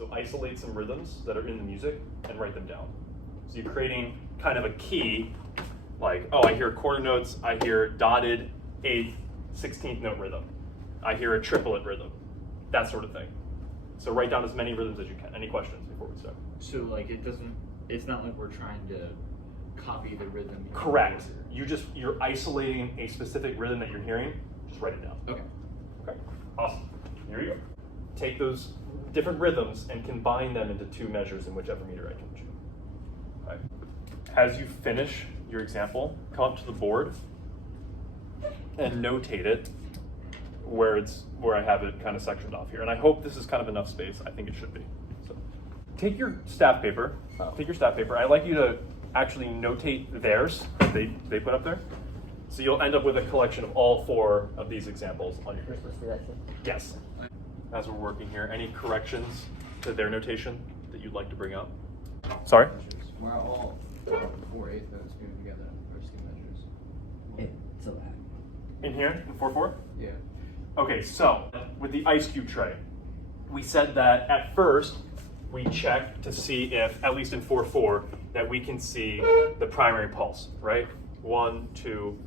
So isolate some rhythms that are in the music and write them down. So you're creating kind of a key, like, oh, I hear quarter notes, I hear dotted 8th, 16th note rhythm. I hear a triplet rhythm, that sort of thing. So write down as many rhythms as you can. Any questions before we start? So like it's not like we're trying to copy the rhythm. Correct. You're isolating a specific rhythm that you're hearing, just write it down. Okay. Okay, awesome. Here you go. Take those different rhythms and combine them into 2 measures in whichever meter I told you. Okay. As you finish your example, come up to the board and notate it where I have it kind of sectioned off here. And I hope this is kind of enough space. I think it should be. So take your staff paper. I'd like you to actually notate theirs that they put up there. So you'll end up with a collection of all 4 of these examples on your paper. Yes. As we're working here, any corrections to their notation that you'd like to bring up? Sorry? Why are all 4/8 notes being together for 2 measures? It's a lag. In here, in 4/4? Yeah. Okay, so with the ice cube tray, we said that at first we check to see if, at least in 4/4, that we can see the primary pulse, right? 1, 2,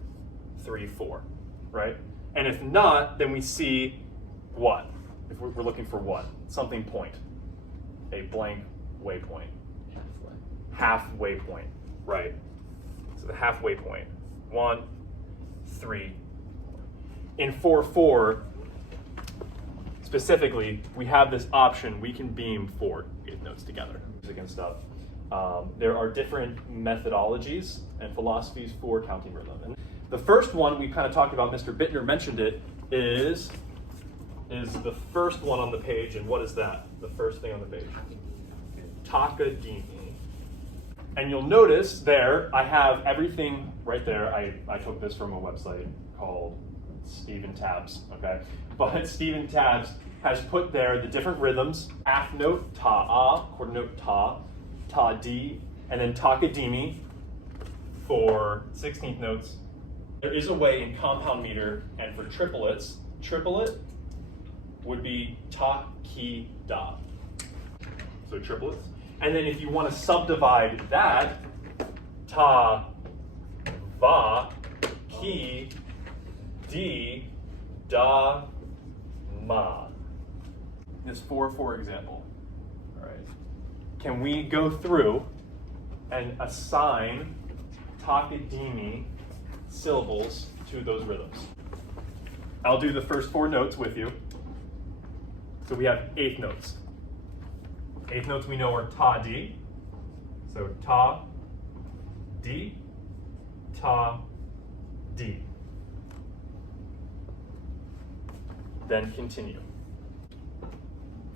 3, 4, right? And if not, then we see what? If we're looking for what? Something point, a blank waypoint. Halfway point, right? So the halfway point, 1, 3. In 4/4, specifically, we have this option. We can beam 4 8th notes together. Music and stuff. There are different methodologies and philosophies for counting rhythm. And the first one we kind of talked about, Mr. Bittner mentioned it, is the first one on the page. And what is that? The first thing on the page. Takadimi. And you'll notice there, I have everything right there. I took this from a website called Stephen Tabs, okay? But Stephen Tabs has put there the different rhythms: half note, ta-a, quarter note, ta, ta-di, and then takadimi for 16th notes. There is a way in compound meter, and for triplets, triplet would be ta-ki-da. So triplets. And then if you want to subdivide that, ta, va, ki, di, da, ma. This 4/4 example, all right? Can we go through and assign takadimi syllables to those rhythms? I'll do the first 4 notes with you. So we have 8th notes. 8th notes we know are ta-di. So ta-di, ta-di. Then continue.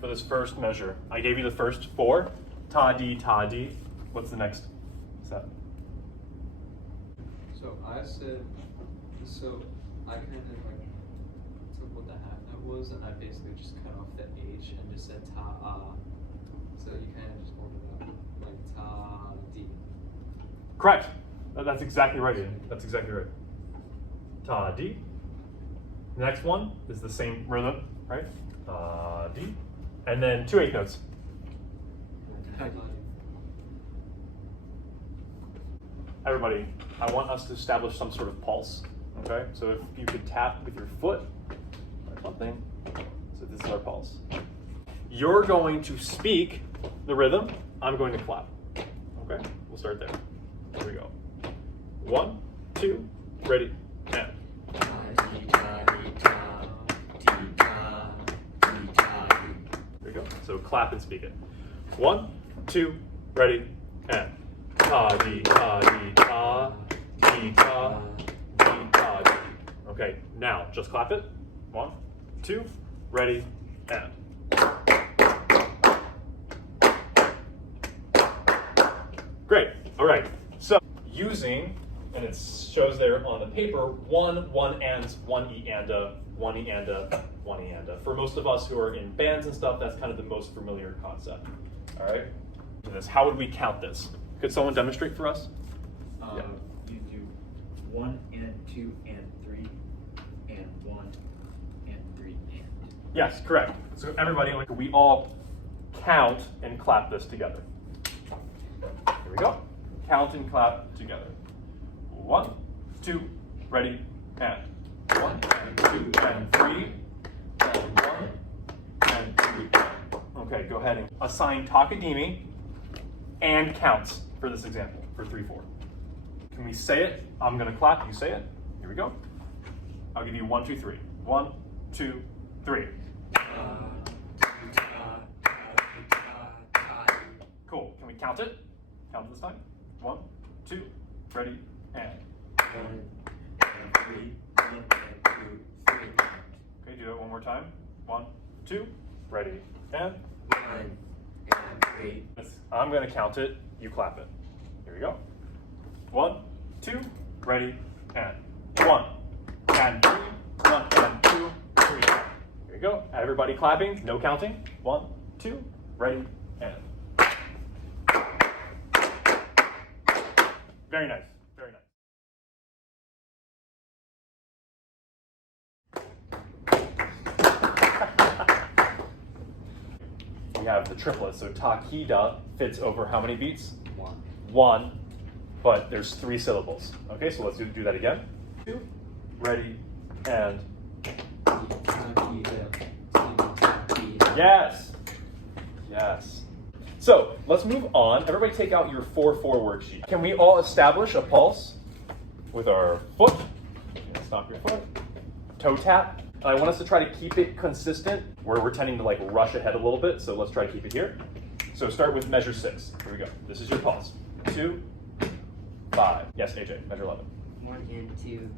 For this first measure, I gave you the first 4, ta-di, ta-di. What's the next set? So I said, I kind of like took what the half note was, and I basically just cut off the H and just said ta-a. So you kind of just hold it up like ta-di. Correct. That's exactly right, Ian. That's exactly right. Ta-di. The next one is the same rhythm, right? Ta-di. And then 2 8th notes. Everybody, I want us to establish some sort of pulse, okay? So if you could tap with your foot or something. So this is our pulse. You're going to speak the rhythm. I'm going to clap, okay? We'll start there. Here we go. 1, 2, ready, and. There we go. So clap and speak it. 1, 2, ready, and. Ta di ta di ta di ta di ta di. Okay, now just clap it. 1, 2, ready, and. Great. All right. So using, and it shows there on the paper, one ands, one e-anda, one e-anda, one e-anda. For most of us who are in bands and stuff, that's kind of the most familiar concept. All right. How would we count this? Could someone demonstrate for us? Yeah. You do 1 and 2 and 3 and 1 and 3 and. Yes, correct. So everybody, like, we all count and clap this together. Here we go. Count and clap together. 1, 2, ready, and 1, and 2, and 3, and 1, and 3. Okay, go ahead and assign Takadimi and counts for this example, for 3, 4. Can we say it? I'm gonna clap, you say it. Here we go. I'll give you 1, 2, 3. 1, 2, 3. Cool, can we count it? Count this time. 1, 2, ready, and 1 and 3, 1 and 2, 3. Okay, do it one more time. 1, 2, ready, and 1 and 3. I'm gonna count it, you clap it. Here we go. 1, 2, ready, and 1, and 3, 1, and 2, 3. Here we go. Everybody clapping, no counting. 1, 2, ready, and. Very nice, very nice. We have the triplets, so Takida fits over how many beats? 1. 1, but there's 3 syllables. Okay, so let's do that again. 2, ready, and. Yes, yes. So let's move on. Everybody take out your 4-4 worksheet. Can we all establish a pulse with our foot? Stop your foot. Toe tap. I want us to try to keep it consistent where we're tending to like rush ahead a little bit. So let's try to keep it here. So start with measure 6. Here we go. This is your pulse. 2, 5. Yes, AJ, measure 11. 1 and 2 and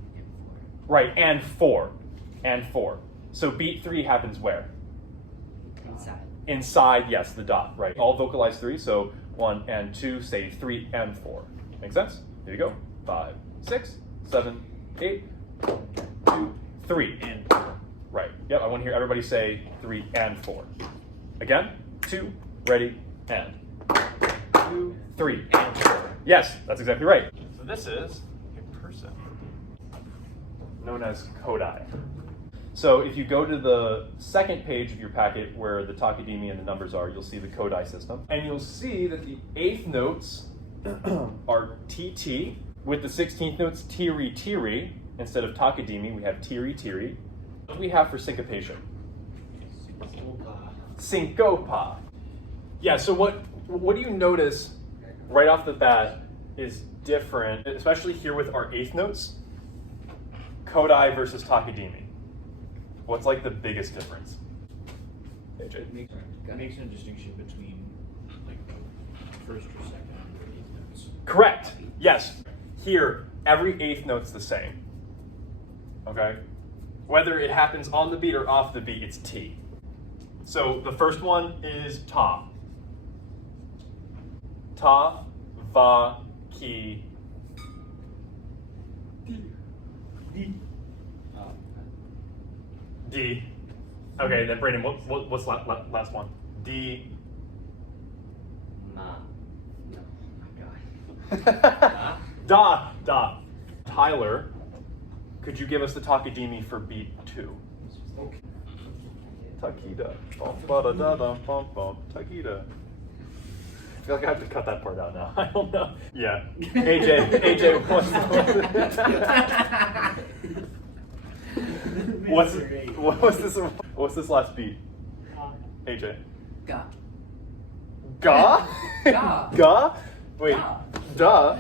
4. Right, and 4. And 4. So beat 3 happens where? Inside. Inside, yes, the dot, right. All vocalize 3, so 1 and 2, say 3 and 4. Make sense? Here you go. 5, 6, 7, 8, 2, 3. And Right. Yep, I want to hear everybody say 3 and 4. Again, 2, ready, and 2, 3, and 4. Yes, that's exactly right. So this is a person known as Kodai. So if you go to the second page of your packet where the Takadimi and the numbers are, you'll see the Kodai system. And you'll see that the 8th notes are TT, with the 16th notes Tiri Tiri. Instead of Takadimi, we have Tiri Tiri. What do we have for syncopation? Syncopa. Yeah, so what do you notice right off the bat is different, especially here with our 8th notes? Kodai versus Takadimi. What's like the biggest difference? AJ. it makes no distinction between like first or second or 8th notes. Correct. Yes. Here, every 8th note's the same. Okay? Whether it happens on the beat or off the beat, it's T. So the first one is ta. Ta, va, ki. D. Okay, then Brayden, what's last one? D. Ma. No. Oh my God. Da. Tyler, could you give us the Takadimi for beat 2? Okay. Takida. Takida. I feel like I have to cut that part out now. I don't know. Yeah. AJ, what's this last beat? AJ. Ga. Ga? Ga. Ga? Wait. Ga. Da?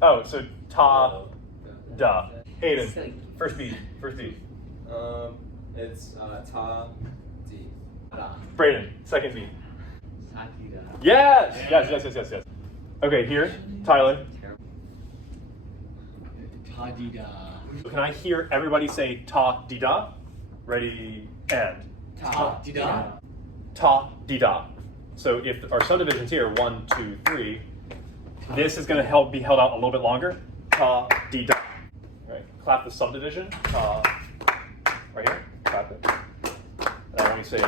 Oh, so ta, da. Aiden, Silly. first beat. It's ta, d. Brayden, second beat. Takida. Yes. Okay, here, Tyler. Ta-di-da. Can I hear everybody say ta di da? Ready and Ta-di-da. ta di da. So if our subdivision's here, 1, 2, 3, this is going to be held out a little bit longer. Ta di da. Right. Clap the subdivision. Ta. Right here. Clap it. And when we say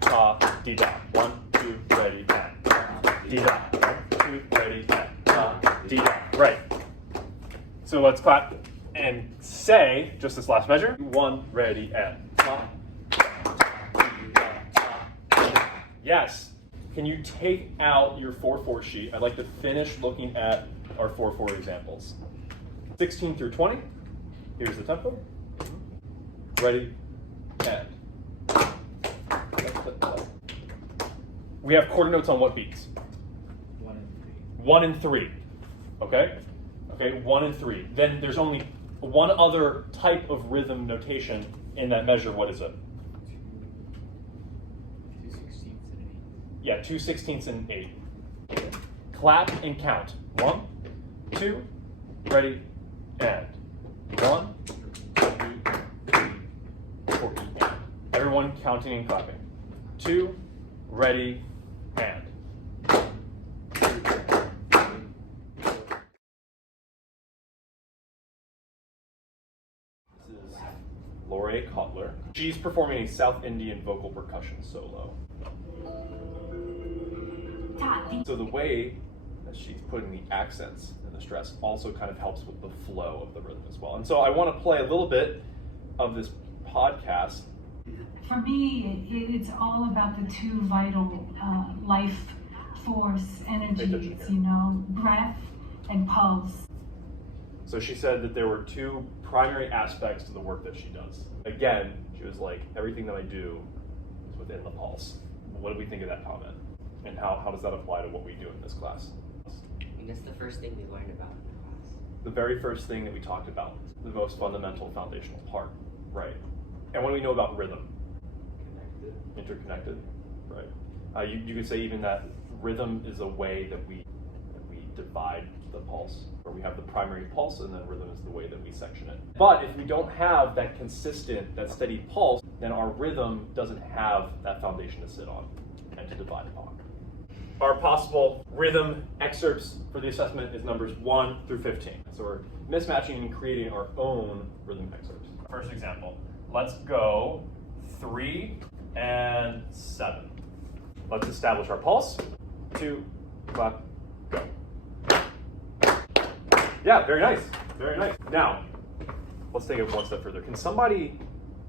ta di da. 1, 2, ready and ta di da. 1, 2, ready and ta di da. Right. So let's clap and say just this last measure. 1, ready and ta. Yes. can you take out your 4/4 sheet? I'd like to finish looking at our 4/4 examples. 16 through 20. Here's the tempo. Ready, and. We have quarter notes on what beats? 1 and 3. 1 and 3. Okay? Okay, 1 and 3. Then there's only one other type of rhythm notation in that measure. What is it? 2/16 and an 8. Yeah, 2/16 and 8. Clap and count. 1, 2, ready, and. 1, 2, 3, 4, and. Everyone counting and clapping. 2, ready, and. This is Laurie Cutler. She's performing a South Indian vocal percussion solo. So the way that she's putting the accents and the stress also kind of helps with the flow of the rhythm as well. And so I want to play a little bit of this podcast. For me, it's all about the two vital life force energies, you know, breath and pulse. So she said that there were two primary aspects to the work that she does. Again, she was like, everything that I do is within the pulse. What do we think of that comment? And how does that apply to what we do in this class? I mean, that's the first thing we learned about in the class. The very first thing that we talked about, the most fundamental foundational part, right? And what do we know about rhythm? Interconnected, right? You could say even that rhythm is a way that we divide the pulse, where we have the primary pulse and then rhythm is the way that we section it. But if we don't have that consistent, that steady pulse, then our rhythm doesn't have that foundation to sit on and to divide upon. Our possible rhythm excerpts for the assessment is numbers 1 through 15. So we're mismatching and creating our own rhythm excerpts. First example, let's go 3 and 7. Let's establish our pulse. 2, clap, go. Yeah, very nice, very nice. Now, let's take it one step further. Can somebody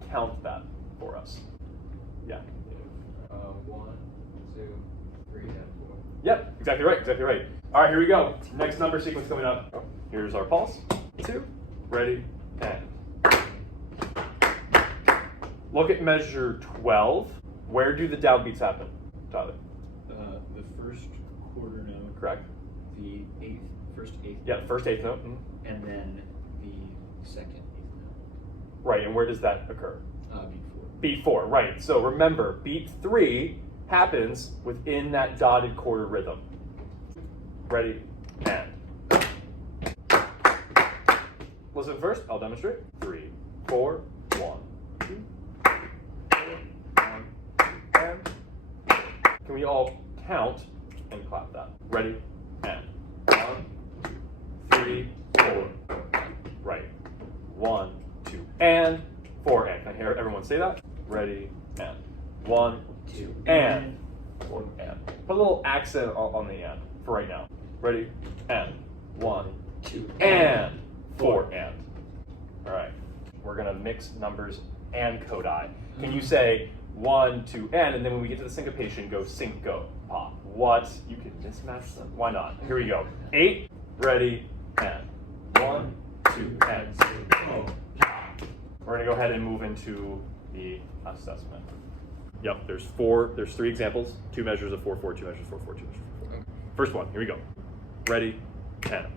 count that for us? Yeah. 1, 2, 3, and 4. Yep, exactly right, exactly right. All right, here we go. Next number sequence coming up. Here's our pulse. 2, ready, and. Look at measure 12. Where do the downbeats happen, Tyler? The first quarter note. Correct. The first eighth. Yeah, first eighth note. And then the second eighth note. Right, and where does that occur? Beat 4. Beat 4, right. So remember, beat 3 happens within that dotted quarter rhythm. Ready, and. Listen first, I'll demonstrate. 3, 4, 1, 2, 3, 4, 1, 2, and. Can we all count and clap that? Ready, and. 1, 2, 3, 4. Right. 1, 2, and 4, and. Can I hear everyone say that? Ready, and. 1, 2, and. 4, and. Put a little accent on the and for right now. Ready, and. 1, 2, and. 4, and. All right. We're gonna mix numbers and codi. Can you say 1, 2, and then when we get to the syncopation, go sync, go, pop. What? You can mismatch them? Why not? Here we go. 8, ready, and. 1, 2, and. We're gonna go ahead and move into the assessment. Yep, there's 3 examples, 2 measures of 4/4, 2 measures of 4/4, 2 measures of 4/4. First one, here we go. Ready, and.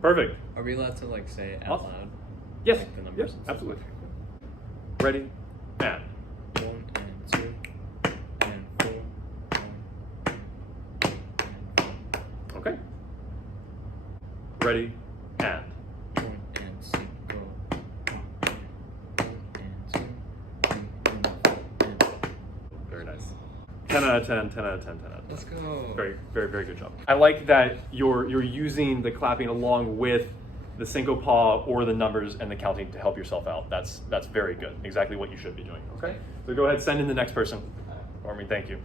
Perfect. Are we allowed to like say it out loud? Yes. Like the numbers Yes, and stuff? absolutely. Ready, and. 1 and 2 and 4. 1 and 4. Okay. Ready, and. 1 and 6 go. 1 and 2 and 4 and. Very nice. 10 out of 10, 10 out of 10, 10 out of 10. Let's go. Very, very, very good job. I like that you're using the clapping along with the syncopa or the numbers and the counting to help yourself out. That's very good. Exactly what you should be doing. Okay. So go ahead, send in the next person. Ormy, thank you.